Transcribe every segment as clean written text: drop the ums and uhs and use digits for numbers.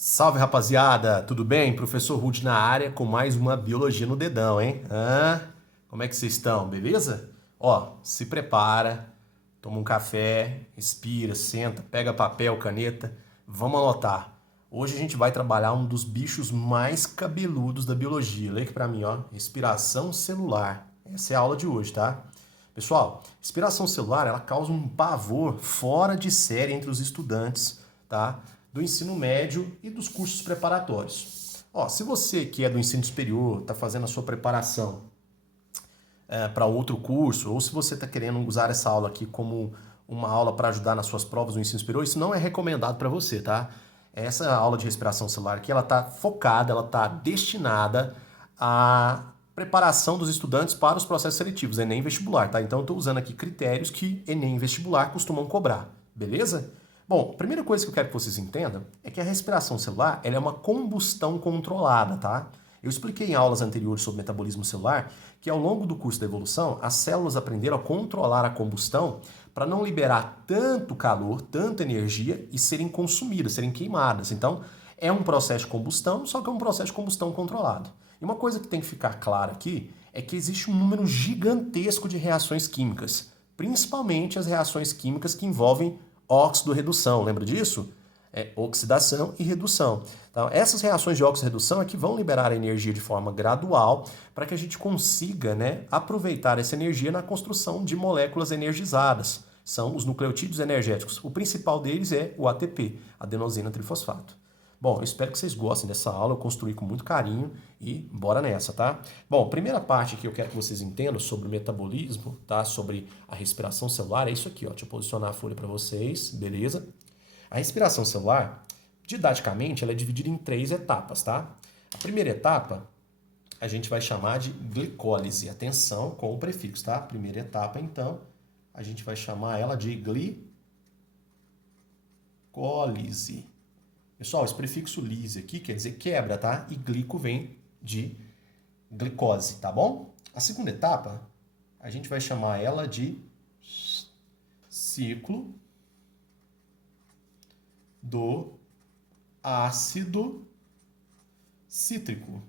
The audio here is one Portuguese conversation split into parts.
Salve, rapaziada! Tudo bem? Professor Rude na área com mais uma Biologia no Dedão, hein? Como é que vocês estão? Beleza? Ó, se prepara, toma um café, respira, senta, pega papel, caneta, vamos anotar. Hoje a gente vai trabalhar um dos bichos mais cabeludos da biologia. Lê aqui pra mim, ó. Respiração celular. Essa é a aula de hoje, tá? Pessoal, respiração celular, ela causa um pavor fora de série entre os estudantes, tá? Do ensino médio e dos cursos preparatórios. Ó, se você que é do ensino superior, está fazendo a sua preparação para outro curso, ou se você está querendo usar essa aula aqui como uma aula para ajudar nas suas provas do ensino superior, isso não é recomendado para você, tá? Essa aula de respiração celular aqui, ela está focada, ela está destinada à preparação dos estudantes para os processos seletivos, Enem e vestibular, tá? Então eu estou usando aqui critérios que Enem e vestibular costumam cobrar, beleza? Bom, a primeira coisa que eu quero que vocês entendam é que a respiração celular ela é uma combustão controlada, tá? Eu expliquei em aulas anteriores sobre metabolismo celular que ao longo do curso da evolução, as células aprenderam a controlar a combustão para não liberar tanto calor, tanta energia e serem consumidas, serem queimadas. Então, é um processo de combustão, só que é um processo de combustão controlado. E uma coisa que tem que ficar clara aqui é que existe um número gigantesco de reações químicas, principalmente as reações químicas que envolvem óxido-redução. Lembra disso? Oxidação e redução. Então, essas reações de oxirredução é que vão liberar a energia de forma gradual para que a gente consiga, aproveitar essa energia na construção de moléculas energizadas. São os nucleotídeos energéticos. O principal deles é o ATP, adenosina trifosfato. Bom, eu espero que vocês gostem dessa aula, eu construí com muito carinho e bora nessa, tá? Bom, primeira parte que eu quero que vocês entendam sobre o metabolismo, tá? Sobre a respiração celular, é isso aqui, ó. Deixa eu posicionar a folha para vocês, beleza? A respiração celular, didaticamente, ela é dividida em 3 etapas, tá? A primeira etapa a gente vai chamar de glicólise. Atenção com o prefixo, tá? Primeira etapa, então, a gente vai chamar ela de glicólise. Pessoal, esse prefixo lise aqui quer dizer quebra, tá? E glico vem de glicose, tá bom? A segunda etapa, a gente vai chamar ela de ciclo do ácido cítrico.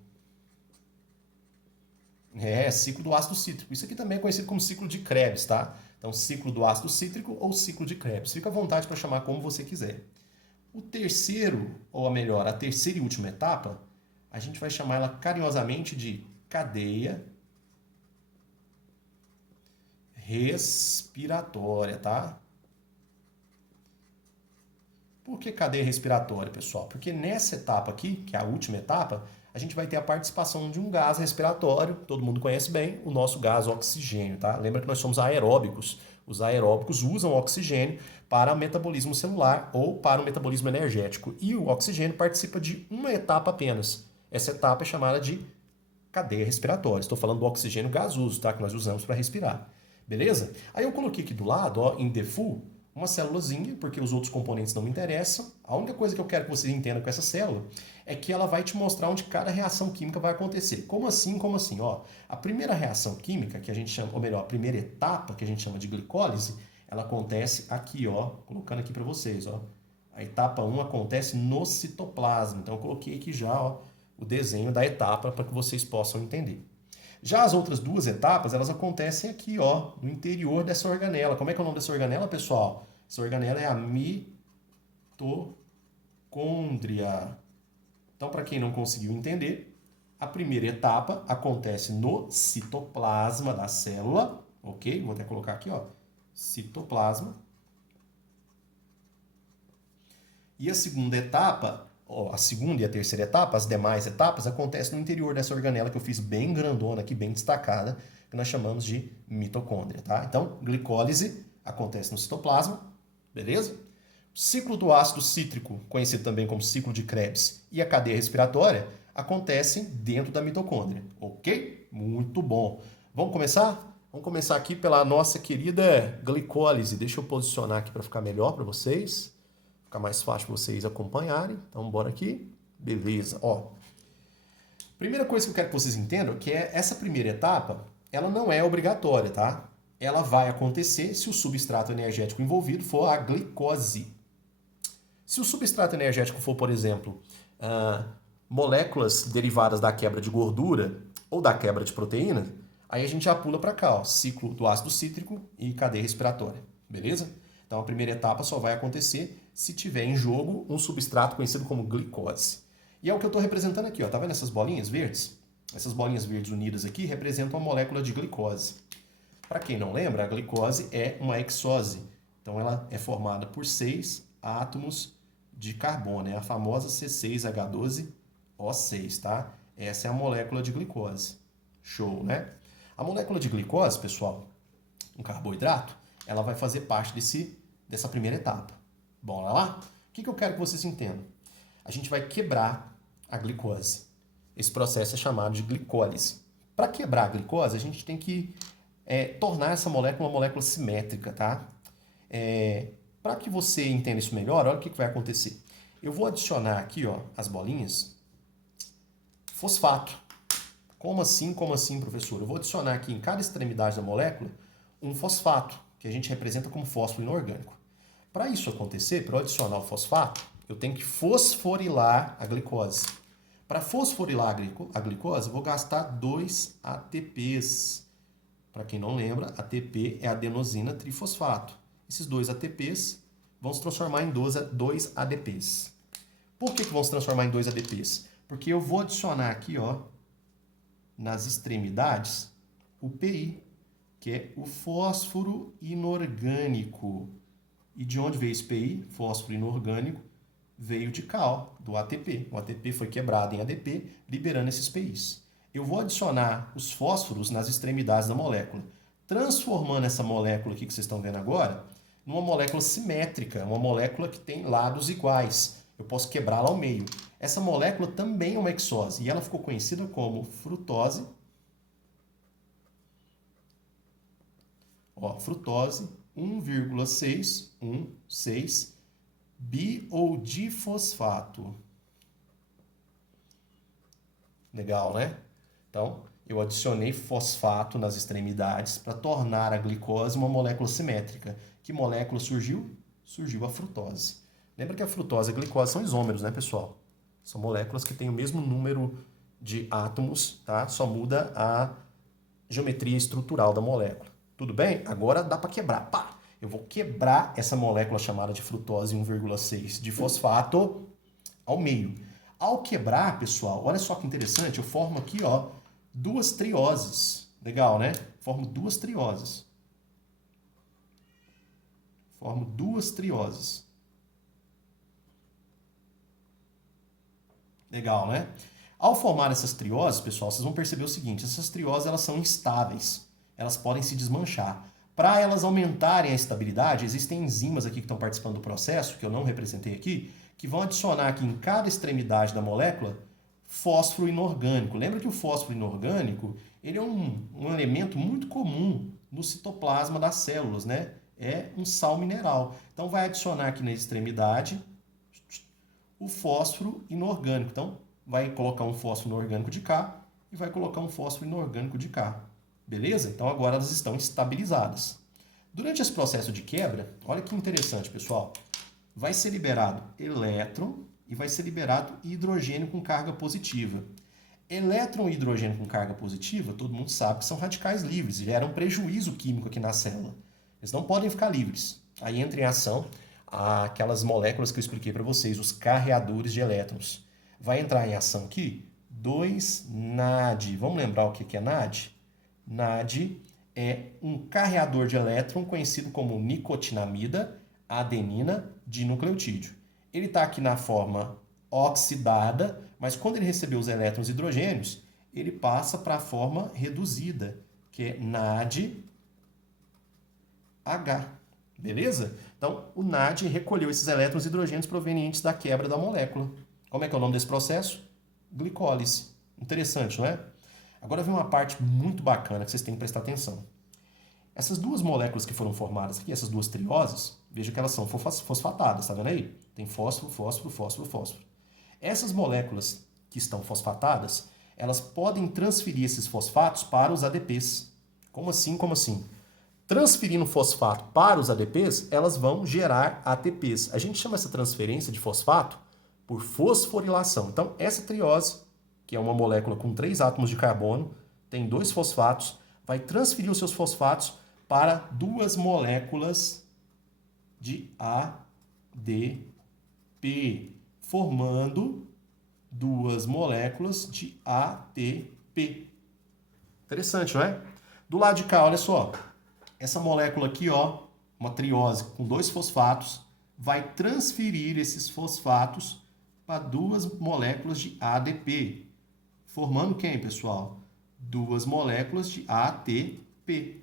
Ciclo do ácido cítrico. Isso aqui também é conhecido como ciclo de Krebs, tá? Então, ciclo do ácido cítrico ou ciclo de Krebs. Fica à vontade para chamar como você quiser. O terceiro, ou melhor, a terceira e última etapa, a gente vai chamar ela carinhosamente de cadeia respiratória, tá? Por que cadeia respiratória, pessoal? Porque nessa etapa aqui, que é a última etapa, a gente vai ter a participação de um gás respiratório, todo mundo conhece bem, o nosso gás oxigênio, tá? Lembra que nós somos aeróbicos. Os aeróbicos usam oxigênio para metabolismo celular ou para o metabolismo energético. E o oxigênio participa de uma etapa apenas. Essa etapa é chamada de cadeia respiratória. Estou falando do oxigênio gasoso, tá? Que nós usamos para respirar. Beleza? Aí eu coloquei aqui do lado, ó, em default, uma célulazinha, porque os outros componentes não me interessam. A única coisa que eu quero que vocês entendam com essa célula é que ela vai te mostrar onde cada reação química vai acontecer. Como assim? Como assim? Ó, a primeira reação química, que a gente chama, ou melhor, a primeira etapa, que a gente chama de glicólise, ela acontece aqui, ó, colocando aqui para vocês, ó. A etapa 1 acontece no citoplasma. Então eu coloquei aqui já, ó, o desenho da etapa para que vocês possam entender. Já as outras 2 etapas, elas acontecem aqui, ó, no interior dessa organela. Como é que é o nome dessa organela, pessoal? Essa organela é a mitocôndria. Então, para quem não conseguiu entender, a primeira etapa acontece no citoplasma da célula, ok? Vou até colocar aqui, ó, citoplasma. E a segunda etapa, ó, a segunda e a terceira etapa, as demais etapas, acontecem no interior dessa organela que eu fiz bem grandona aqui, bem destacada, que nós chamamos de mitocôndria, tá? Então, glicólise acontece no citoplasma, beleza? O ciclo do ácido cítrico, conhecido também como ciclo de Krebs, e a cadeia respiratória acontecem dentro da mitocôndria, ok? Muito bom. Vamos começar? Vamos começar aqui pela nossa querida glicólise. Deixa eu posicionar aqui para ficar melhor para vocês, ficar mais fácil para vocês acompanharem. Então, bora aqui. Beleza, ó. Primeira coisa que eu quero que vocês entendam é que essa primeira etapa, ela não é obrigatória, tá? Ela vai acontecer se o substrato energético envolvido for a glicose. Se o substrato energético for, por exemplo, moléculas derivadas da quebra de gordura ou da quebra de proteína, aí a gente já pula para cá, ó, ciclo do ácido cítrico e cadeia respiratória, beleza? Então a primeira etapa só vai acontecer se tiver em jogo um substrato conhecido como glicose. E é o que eu estou representando aqui, ó, tá vendo essas bolinhas verdes? Essas bolinhas verdes unidas aqui representam a molécula de glicose. Para quem não lembra, a glicose é uma hexose. Então ela é formada por 6 átomos de carbono, é a famosa C6H12O6, tá? Essa é a molécula de glicose. Show, né? A molécula de glicose, pessoal, um carboidrato, ela vai fazer parte dessa primeira etapa. Bora lá? O que eu quero que vocês entendam? A gente vai quebrar a glicose. Esse processo é chamado de glicólise. Para quebrar a glicose, a gente tem que tornar essa molécula uma molécula simétrica, tá? Para que você entenda isso melhor, olha o que vai acontecer. Eu vou adicionar aqui, ó, as bolinhas, fosfato. Como assim, professor? Eu vou adicionar aqui em cada extremidade da molécula um fosfato, que a gente representa como fósforo inorgânico. Para isso acontecer, para eu adicionar o fosfato, eu tenho que fosforilar a glicose. Para fosforilar a glicose, eu vou gastar 2 ATPs. Para quem não lembra, ATP é adenosina trifosfato. Esses 2 ATPs vão se transformar em 2 ADPs. Por que vão se transformar em 2 ADPs? Porque eu vou adicionar aqui, ó, nas extremidades, o PI, que é o fósforo inorgânico. E de onde veio esse PI? Fósforo inorgânico veio de cá, ó, do ATP. O ATP foi quebrado em ADP, liberando esses PIs. Eu vou adicionar os fósforos nas extremidades da molécula, transformando essa molécula aqui que vocês estão vendo agora numa molécula simétrica, uma molécula que tem lados iguais. Eu posso quebrá-la ao meio. Essa molécula também é uma hexose e ela ficou conhecida como frutose. Ó, frutose 1,616 bi ou difosfato. Legal, né? Então, eu adicionei fosfato nas extremidades para tornar a glicose uma molécula simétrica. Que molécula surgiu? Surgiu a frutose. Lembra que a frutose e a glicose são isômeros, né, pessoal? São moléculas que têm o mesmo número de átomos, tá? Só muda a geometria estrutural da molécula. Tudo bem? Agora dá para quebrar. Pá! Eu vou quebrar essa molécula chamada de frutose 1,6 de fosfato ao meio. Ao quebrar, pessoal, olha só que interessante, eu formo aqui, ó, 2 trioses. Legal, né? Formo 2 trioses. Formo 2 trioses. Legal, né? Ao formar essas trioses, pessoal, vocês vão perceber o seguinte, essas trioses elas são instáveis, elas podem se desmanchar. Para elas aumentarem a estabilidade, existem enzimas aqui que estão participando do processo, que eu não representei aqui, que vão adicionar aqui em cada extremidade da molécula fósforo inorgânico. Lembra que o fósforo inorgânico ele é um elemento muito comum no citoplasma das células, né? É um sal mineral. Então vai adicionar aqui na extremidade o fósforo inorgânico. Então vai colocar um fósforo inorgânico de cá e vai colocar um fósforo inorgânico de cá. Beleza? Então agora elas estão estabilizadas. Durante esse processo de quebra, olha que interessante, pessoal. Vai ser liberado elétron e vai ser liberado hidrogênio com carga positiva. Elétron e hidrogênio com carga positiva, todo mundo sabe que são radicais livres, geram prejuízo químico aqui na célula. Eles não podem ficar livres. Aí entra em ação aquelas moléculas que eu expliquei para vocês, os carreadores de elétrons. Vai entrar em ação aqui 2-NAD. Vamos lembrar o que é NAD? NAD é um carreador de elétron conhecido como nicotinamida, adenina, dinucleotídeo. Ele está aqui na forma oxidada, mas quando ele recebeu os elétrons hidrogênios, ele passa para a forma reduzida, que é NADH. Beleza? Então, o NAD recolheu esses elétrons hidrogênios provenientes da quebra da molécula. Como é que é o nome desse processo? Glicólise. Interessante, não é? Agora vem uma parte muito bacana que vocês têm que prestar atenção. Essas duas moléculas que foram formadas aqui, essas duas trioses, veja que elas são fosfatadas, tá vendo aí? Tem fósforo, fósforo, fósforo, fósforo. Essas moléculas que estão fosfatadas, elas podem transferir esses fosfatos para os ADPs. Como assim? Como assim? Transferindo fosfato para os ADPs, elas vão gerar ATPs. A gente chama essa transferência de fosfato por fosforilação. Então, essa triose, que é uma molécula com 3 átomos de carbono, tem 2 fosfatos, vai transferir os seus fosfatos para 2 moléculas de ADP, formando 2 moléculas de ATP. Interessante, não é? Do lado de cá, olha só. Essa molécula aqui, ó, uma triose com 2 fosfatos, vai transferir esses fosfatos para 2 moléculas de ADP. Formando quem, pessoal? 2 moléculas de ATP.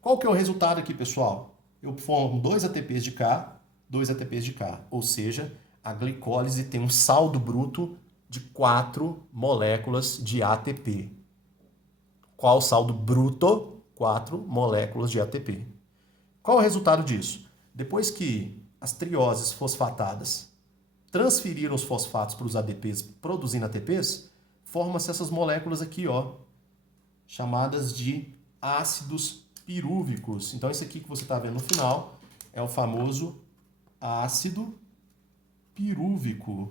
Qual que é o resultado aqui, pessoal? Eu formo 2 ATPs de cá, 2 ATPs de cá. Ou seja, a glicólise tem um saldo bruto de 4 moléculas de ATP. Qual o saldo bruto? 4 moléculas de ATP. Qual é o resultado disso? Depois que as trioses fosfatadas transferiram os fosfatos para os ADPs, produzindo ATPs, formam-se essas moléculas aqui, ó, chamadas de ácidos pirúvicos. Então, esse aqui que você está vendo no final é o famoso ácido pirúvico.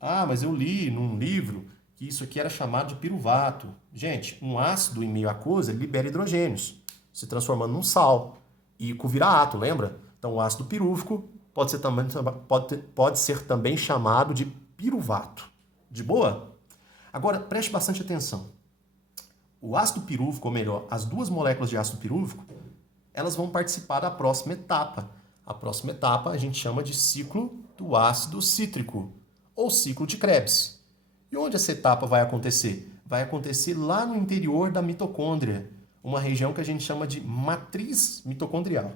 Ah, mas eu li num livro que isso aqui era chamado de piruvato. Gente, um ácido em meio aquoso ele libera hidrogênios, se transformando num sal. E vira átomo, lembra? Então, o ácido pirúvico pode ser também chamado de piruvato. De boa? Agora, preste bastante atenção. O ácido pirúvico, ou melhor, as 2 moléculas de ácido pirúvico, elas vão participar da próxima etapa. A próxima etapa a gente chama de ciclo do ácido cítrico, ou ciclo de Krebs. E onde essa etapa vai acontecer? Vai acontecer lá no interior da mitocôndria, uma região que a gente chama de matriz mitocondrial.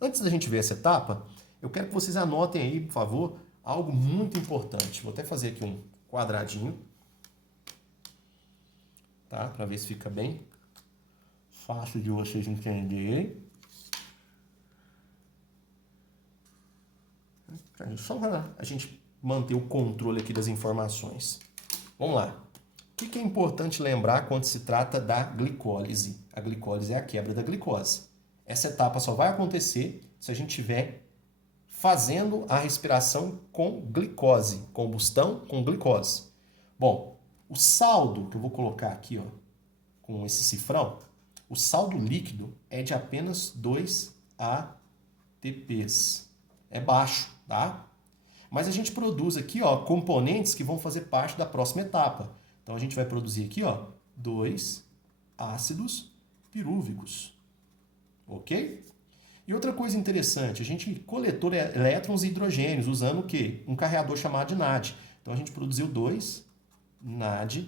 Antes da gente ver essa etapa, eu quero que vocês anotem aí, por favor, algo muito importante. Vou até fazer aqui um quadradinho, tá? Para ver se fica bem fácil de vocês entenderem. Só para a gente manter o controle aqui das informações. Vamos lá. O que é importante lembrar quando se trata da glicólise? A glicólise é a quebra da glicose. Essa etapa só vai acontecer se a gente estiver fazendo a respiração com glicose, combustão com glicose. Bom, o saldo que eu vou colocar aqui, ó, com esse cifrão, o saldo líquido é de apenas 2 ATPs. É baixo, tá? Mas a gente produz aqui, ó, componentes que vão fazer parte da próxima etapa. Então a gente vai produzir aqui, ó, 2 ácidos pirúvicos. Ok? E outra coisa interessante, a gente coletou elétrons e hidrogênios usando o quê? Um carreador chamado de NAD. Então a gente produziu 2 NADH.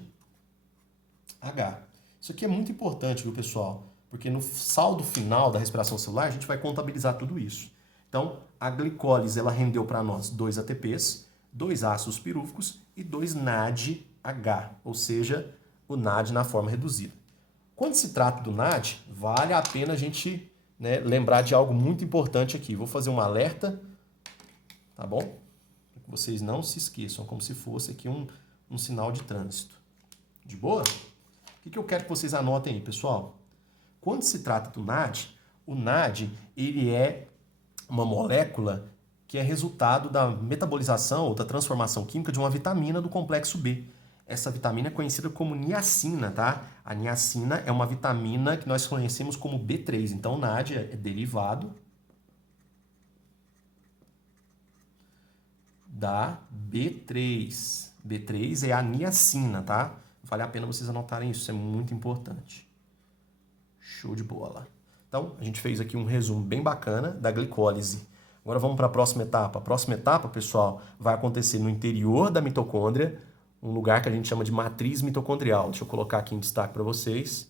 Isso aqui é muito importante, viu, pessoal? Porque no saldo final da respiração celular a gente vai contabilizar tudo isso. Então, a glicólise ela rendeu para nós 2 ATPs, 2 ácidos pirúvicos e 2 NADH, ou seja, o NAD na forma reduzida. Quando se trata do NAD, vale a pena a gente, né, lembrar de algo muito importante aqui. Vou fazer um alerta, tá bom? Para que vocês não se esqueçam, como se fosse aqui um sinal de trânsito. De boa? O que eu quero que vocês anotem aí, pessoal? Quando se trata do NAD, o NAD ele é uma molécula que é resultado da metabolização ou da transformação química de uma vitamina do complexo B. Essa vitamina é conhecida como niacina, tá? A niacina é uma vitamina que nós conhecemos como B3. Então, o NAD é derivado da B3. B3 é a niacina, tá? Vale a pena vocês anotarem isso, isso é muito importante. Show de bola. Então, a gente fez aqui um resumo bem bacana da glicólise. Agora vamos para a próxima etapa. A próxima etapa, pessoal, vai acontecer no interior da mitocôndria, um lugar que a gente chama de matriz mitocondrial. Deixa eu colocar aqui em destaque para vocês.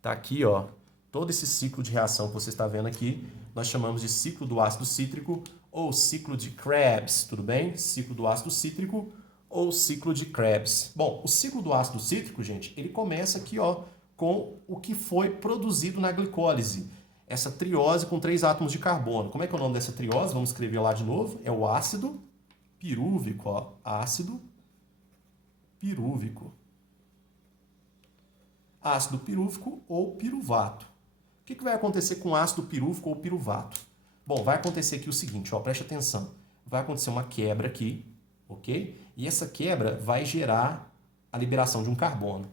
Tá aqui, ó, todo esse ciclo de reação que você está vendo aqui, nós chamamos de ciclo do ácido cítrico ou ciclo de Krebs, tudo bem? Ciclo do ácido cítrico ou ciclo de Krebs. Bom, o ciclo do ácido cítrico, gente, ele começa aqui, ó, com o que foi produzido na glicólise. Essa triose com 3 átomos de carbono. Como é que é o nome dessa triose? Vamos escrever lá de novo. É o ácido pirúvico, ó. Ácido pirúvico. ácido pirúvico ou piruvato. O que vai acontecer com ácido pirúvico ou piruvato? Bom, vai acontecer aqui o seguinte, ó, preste atenção. Vai acontecer uma quebra aqui, ok? E essa quebra vai gerar a liberação de um carbono.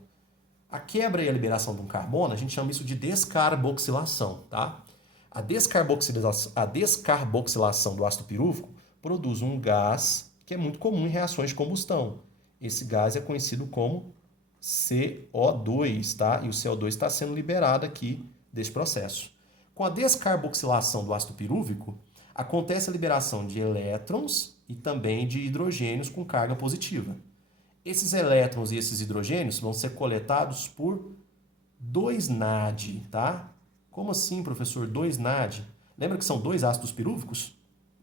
A quebra e a liberação de um carbono, a gente chama isso de descarboxilação, tá? A descarboxilação do ácido pirúvico produz um gás que é muito comum em reações de combustão. Esse gás é conhecido como CO2, tá? E o CO2 está sendo liberado aqui desse processo. Com a descarboxilação do ácido pirúvico, acontece a liberação de elétrons e também de hidrogênios com carga positiva. Esses elétrons e esses hidrogênios vão ser coletados por 2NAD, tá? Como assim, professor? 2NAD? Lembra que são 2 ácidos pirúvicos?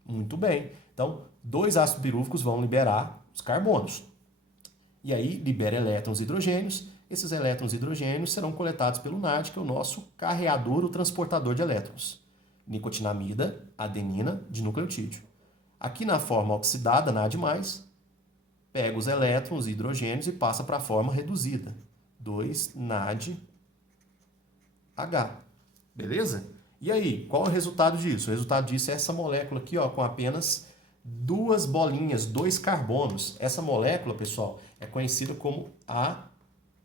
Muito bem. Então, 2 ácidos pirúvicos vão liberar os carbonos. E aí, libera elétrons e hidrogênios. Esses elétrons e hidrogênios serão coletados pelo NAD, que é o nosso carreador ou transportador de elétrons. Nicotinamida, adenina, dinucleotídeo. Aqui na forma oxidada, NAD+, pega os elétrons e hidrogênios e passa para a forma reduzida. 2NADH. Beleza? E aí, qual é o resultado disso? O resultado disso é essa molécula aqui, ó, com apenas 2 bolinhas, 2 carbonos. Essa molécula, pessoal, é conhecida como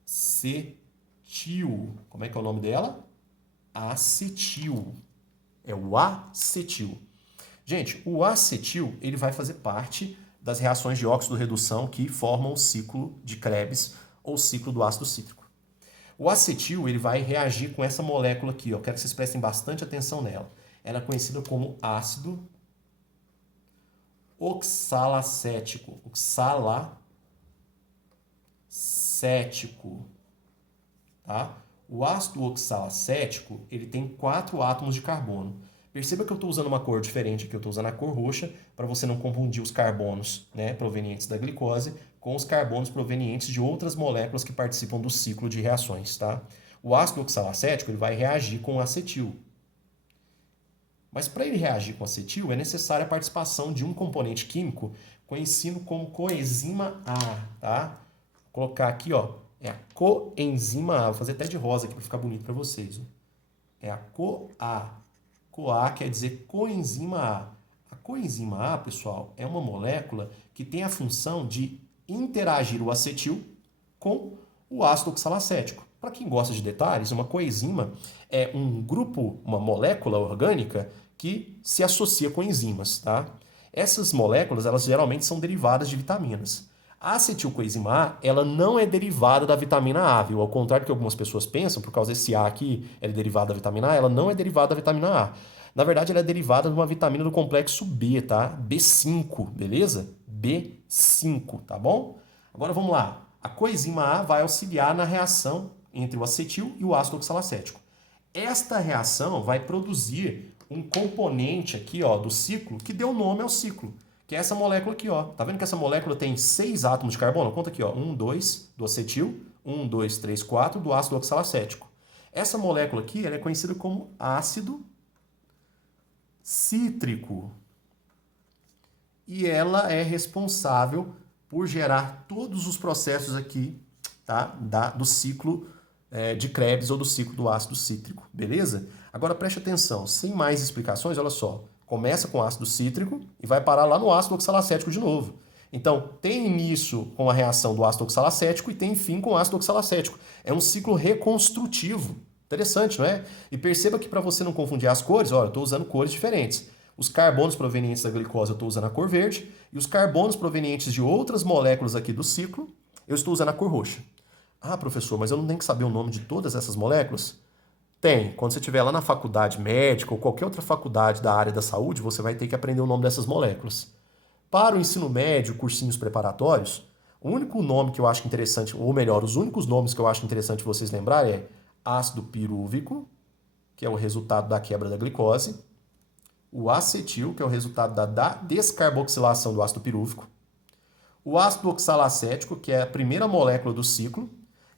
acetil. Como é que é o nome dela? Acetil. É o acetil. Gente, o acetil ele vai fazer parte das reações de óxido-redução que formam o ciclo de Krebs ou ciclo do ácido cítrico. O acetil ele vai reagir com essa molécula aqui. Eu quero que vocês prestem bastante atenção nela. Ela é conhecida como ácido oxalacético. Tá? O ácido oxalacético ele tem 4 átomos de carbono. Perceba que eu estou usando uma cor diferente aqui. Eu estou usando a cor roxa para você não confundir os carbonos, né, provenientes da glicose com os carbonos provenientes de outras moléculas que participam do ciclo de reações. Tá? O ácido oxalacético ele vai reagir com o acetil. Mas para ele reagir com acetil, é necessária a participação de um componente químico conhecido como coenzima A. Tá? Vou colocar aqui, ó, é a coenzima A. Vou fazer até de rosa aqui para ficar bonito para vocês. Ó. É a CoA. CoA quer dizer coenzima A. A coenzima A, pessoal, é uma molécula que tem a função de interagir o acetil com o ácido oxalacético. Para quem gosta de detalhes, uma coenzima é um grupo, uma molécula orgânica que se associa com enzimas, tá? Essas moléculas, elas geralmente são derivadas de vitaminas. A acetilcoenzima A, ela não é derivada da vitamina A, viu? Ao contrário do que algumas pessoas pensam, por causa desse A aqui, ela é derivada da vitamina A, ela não é derivada da vitamina A. Na verdade, ela é derivada de uma vitamina do complexo B, tá? B5, beleza? B5, tá bom? Agora vamos lá. A coenzima A vai auxiliar na reação entre o acetil e o ácido oxalacético. Esta reação vai produzir um componente aqui, ó, do ciclo que deu nome ao ciclo, que é essa molécula aqui, ó. Tá vendo que essa molécula tem 6 átomos de carbono? Conta aqui, ó. 1, 2 do acetil, 1, 2, 3, 4 do ácido oxalacético. Essa molécula aqui ela é conhecida como ácido cítrico. E ela é responsável por gerar todos os processos aqui, tá? Do ciclo de Krebs ou do ciclo do ácido cítrico, beleza? Agora preste atenção, sem mais explicações, olha só. Começa com ácido cítrico e vai parar lá no ácido oxalacético de novo. Então, tem início com a reação do ácido oxalacético e tem fim com o ácido oxalacético. É um ciclo reconstrutivo. Interessante, não é? E perceba que para você não confundir as cores, olha, eu estou usando cores diferentes. Os carbonos provenientes da glicose eu estou usando a cor verde e os carbonos provenientes de outras moléculas aqui do ciclo eu estou usando a cor roxa. Ah, professor, mas eu não tenho que saber o nome de todas essas moléculas? Tem. Quando você estiver lá na faculdade médica ou qualquer outra faculdade da área da saúde, você vai ter que aprender o nome dessas moléculas. Para o ensino médio, cursinhos preparatórios, o único nome que eu acho interessante, ou melhor, os únicos nomes que eu acho interessante vocês lembrarem é ácido pirúvico, que é o resultado da quebra da glicose, o acetil, que é o resultado da descarboxilação do ácido pirúvico, o ácido oxalacético, que é a primeira molécula do ciclo,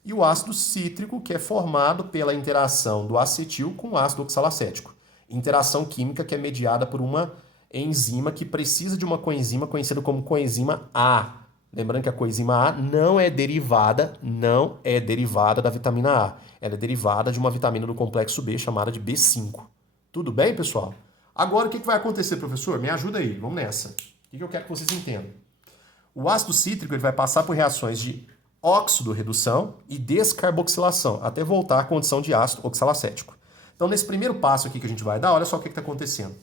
e o ácido cítrico, que é formado pela interação do acetil com o ácido oxalacético. Interação química que é mediada por uma enzima que precisa de uma coenzima conhecida como coenzima A. Lembrando que a coenzima A não é derivada da vitamina A. Ela é derivada de uma vitamina do complexo B chamada de B5. Tudo bem, pessoal? Agora o que vai acontecer, professor? Me ajuda aí, vamos nessa. O que eu quero que vocês entendam? O ácido cítrico ele vai passar por reações de óxido-redução e descarboxilação, até voltar à condição de ácido oxalacético. Então, nesse primeiro passo aqui que a gente vai dar, olha só o que está acontecendo.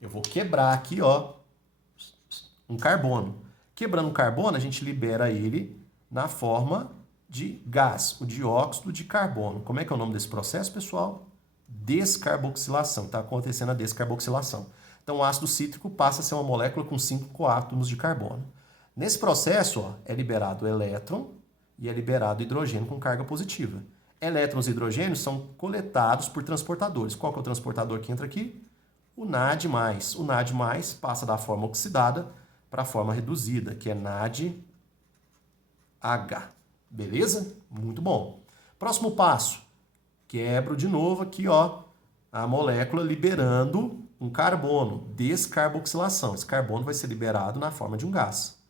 Eu vou quebrar aqui, ó, um carbono. Quebrando o carbono, a gente libera ele na forma de gás, o dióxido de carbono. Como é que é o nome desse processo, pessoal? Descarboxilação. Está acontecendo a descarboxilação. Então, o ácido cítrico passa a ser uma molécula com 5 coátomos de carbono. Nesse processo, ó, é liberado elétron e é liberado hidrogênio com carga positiva. Elétrons e hidrogênios são coletados por transportadores. Qual que é o transportador que entra aqui? O NAD+. O NAD+, passa da forma oxidada para a forma reduzida, que é NADH. Beleza? Muito bom. Próximo passo. Quebro de novo aqui, ó, a molécula liberando um carbono. Descarboxilação. Esse carbono vai ser liberado na forma de um gás.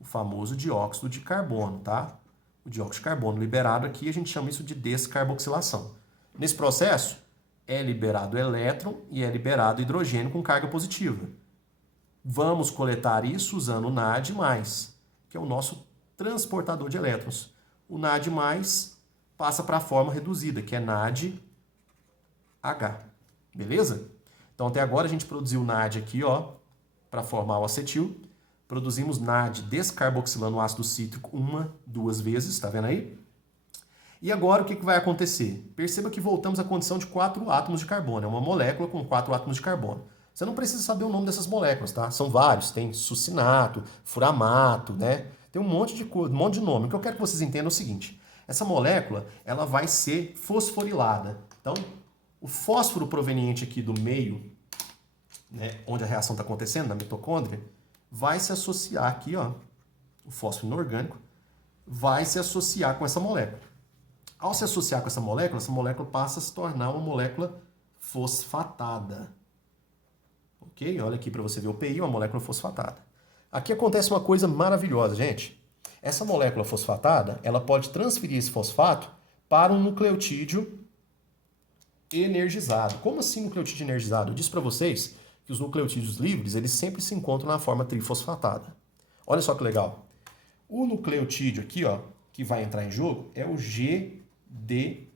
O famoso dióxido de carbono, tá? O dióxido de carbono liberado aqui, a gente chama isso de descarboxilação. Nesse processo, é liberado elétron e é liberado hidrogênio com carga positiva. Vamos coletar isso usando o NAD+, que é o nosso transportador de elétrons. O NAD+, passa para a forma reduzida, que é NADH. Beleza? Então, até agora a gente produziu o NAD aqui, ó, para formar o acetil. Produzimos NAD descarboxilando o ácido cítrico 1, 2 vezes, tá vendo aí? E agora o que vai acontecer? Perceba que voltamos à condição de 4 átomos de carbono. É uma molécula com 4 átomos de carbono. Você não precisa saber o nome dessas moléculas, tá? São vários. Tem succinato, furamato, né? Tem um monte de nome. O que eu quero que vocês entendam é o seguinte. Essa molécula, ela vai ser fosforilada. Então, o fósforo proveniente aqui do meio, né, onde a reação está acontecendo, na mitocôndria, vai se associar aqui, ó, o fósforo inorgânico, vai se associar com essa molécula. Ao se associar com essa molécula passa a se tornar uma molécula fosfatada. Ok? Olha aqui para você ver o PI, uma molécula fosfatada. Aqui acontece uma coisa maravilhosa, gente. Essa molécula fosfatada, ela pode transferir esse fosfato para um nucleotídeo energizado. Como assim nucleotídeo energizado? Eu disse para vocês que os nucleotídeos livres, eles sempre se encontram na forma trifosfatada. Olha só que legal. O nucleotídeo aqui, ó, que vai entrar em jogo é o GDP.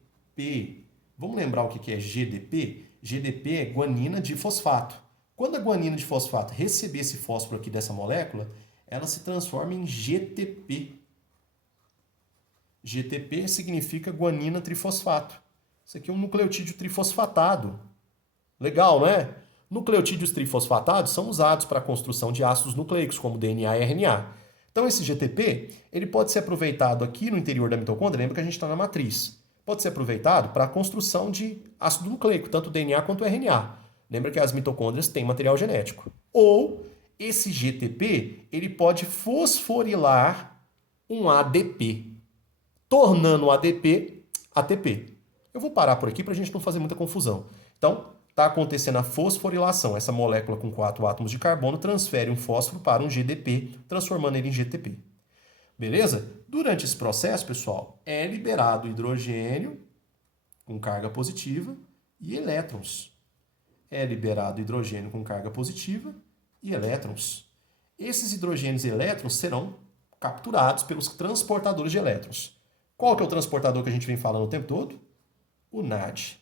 Vamos lembrar o que é GDP? GDP é guanina de fosfato. Quando a guanina de fosfato receber esse fósforo aqui dessa molécula, ela se transforma em GTP. GTP significa guanina trifosfato. Isso aqui é um nucleotídeo trifosfatado. Legal, não é? Nucleotídeos trifosfatados são usados para a construção de ácidos nucleicos, como DNA e RNA. Então, esse GTP ele pode ser aproveitado aqui no interior da mitocôndria, lembra que a gente está na matriz. Pode ser aproveitado para a construção de ácido nucleico, tanto DNA quanto RNA. Lembra que as mitocôndrias têm material genético. Ou esse GTP ele pode fosforilar um ADP, tornando o ADP ATP. Eu vou parar por aqui para a gente não fazer muita confusão. Então, está acontecendo a fosforilação. Essa molécula com 4 átomos de carbono transfere um fósforo para um GDP, transformando ele em GTP. Beleza? Durante esse processo, pessoal, é liberado hidrogênio com carga positiva e elétrons. É liberado hidrogênio com carga positiva e elétrons. Esses hidrogênios e elétrons serão capturados pelos transportadores de elétrons. Qual que é o transportador que a gente vem falando o tempo todo? O NAD.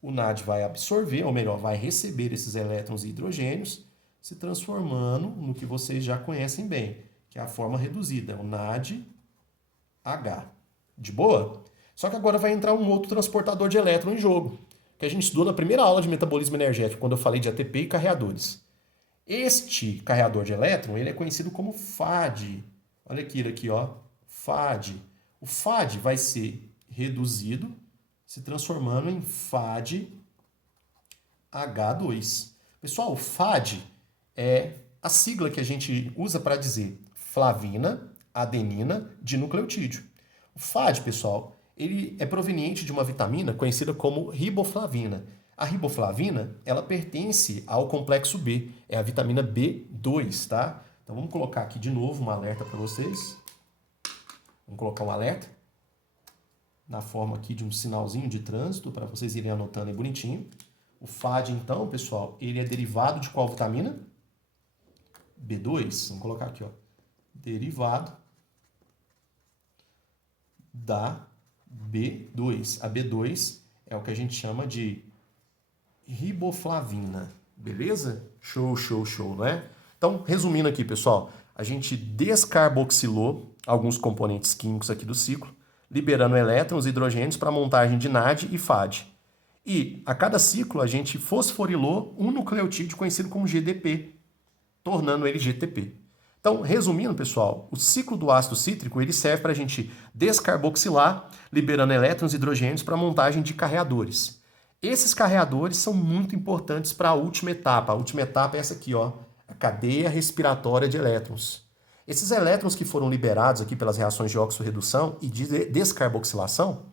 O NAD vai absorver, ou melhor, vai receber esses elétrons e hidrogênios, se transformando no que vocês já conhecem bem, que é a forma reduzida, o NADH. De boa? Só que agora vai entrar um outro transportador de elétron em jogo, que a gente estudou na primeira aula de metabolismo energético, quando eu falei de ATP e carreadores. Este carreador de elétron, ele é conhecido como FAD. Olha aqui, ó, FAD. O FAD vai ser reduzido, se transformando em FADH2. Pessoal, o FAD é a sigla que a gente usa para dizer flavina, adenina, dinukleotídeo. O FAD, pessoal, ele é proveniente de uma vitamina conhecida como riboflavina. A riboflavina, ela pertence ao complexo B, é a vitamina B2, tá? Então, Então vamos colocar aqui de novo um alerta para vocês. Vamos colocar um alerta na forma aqui de um sinalzinho de trânsito para vocês irem anotando aí bonitinho. O FAD, então, pessoal, ele é derivado de qual vitamina? B2. Vamos colocar aqui, ó. Derivado da B2. A B2 é o que a gente chama de riboflavina. Beleza? Show, show, show, não é? Então, resumindo aqui, pessoal, a gente descarboxilou alguns componentes químicos aqui do ciclo, liberando elétrons e hidrogênios para a montagem de NAD e FAD. E a cada ciclo a gente fosforilou um nucleotídeo conhecido como GDP, tornando ele GTP. Então, resumindo, pessoal, o ciclo do ácido cítrico ele serve para a gente descarboxilar, liberando elétrons e hidrogênios para a montagem de carreadores. Esses carreadores são muito importantes para a última etapa. A última etapa é essa aqui, ó, a cadeia respiratória de elétrons. Esses elétrons que foram liberados aqui pelas reações de oxorredução e de descarboxilação,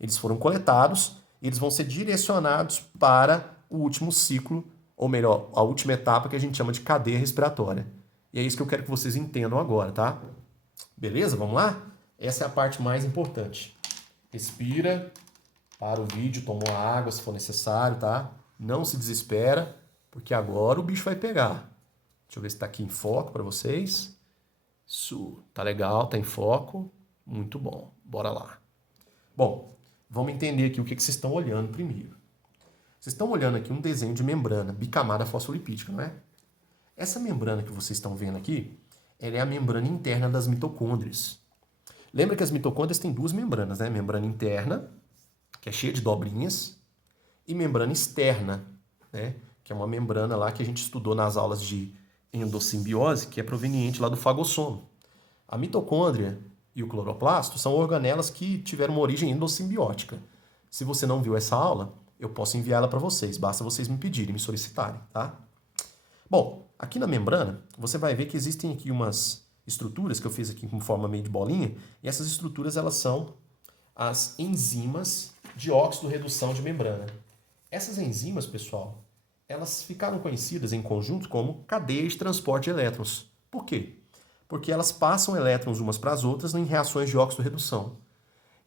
eles foram coletados e eles vão ser direcionados para o último ciclo, ou melhor, a última etapa que a gente chama de cadeia respiratória. E é isso que eu quero que vocês entendam agora, tá? Beleza? Vamos lá? Essa é a parte mais importante. Respira, para o vídeo, toma água se for necessário, tá? Não se desespera, porque agora o bicho vai pegar. Deixa eu ver se está aqui em foco para vocês. Isso, tá legal, tá em foco. Muito bom. Bora lá. Bom, vamos entender aqui o que vocês estão olhando primeiro. Vocês estão olhando aqui um desenho de membrana bicamada fosfolipídica, não é? Essa membrana que vocês estão vendo aqui, ela é a membrana interna das mitocôndrias. Lembra que as mitocôndrias têm duas membranas, né? Membrana interna, que é cheia de dobrinhas, e membrana externa, né? Que é uma membrana lá que a gente estudou nas aulas de endossimbiose, que é proveniente lá do fagossomo. A mitocôndria e o cloroplasto são organelas que tiveram uma origem endossimbiótica. Se você não viu essa aula, eu posso enviá-la para vocês, basta vocês me pedirem, me solicitarem, tá? Bom, aqui na membrana, você vai ver que existem aqui umas estruturas que eu fiz aqui com forma meio de bolinha, e essas estruturas elas são as enzimas de óxido-redução de membrana. Essas enzimas, pessoal, elas ficaram conhecidas em conjunto como cadeia de transporte de elétrons. Por quê? Porque elas passam elétrons umas para as outras em reações de óxido-redução.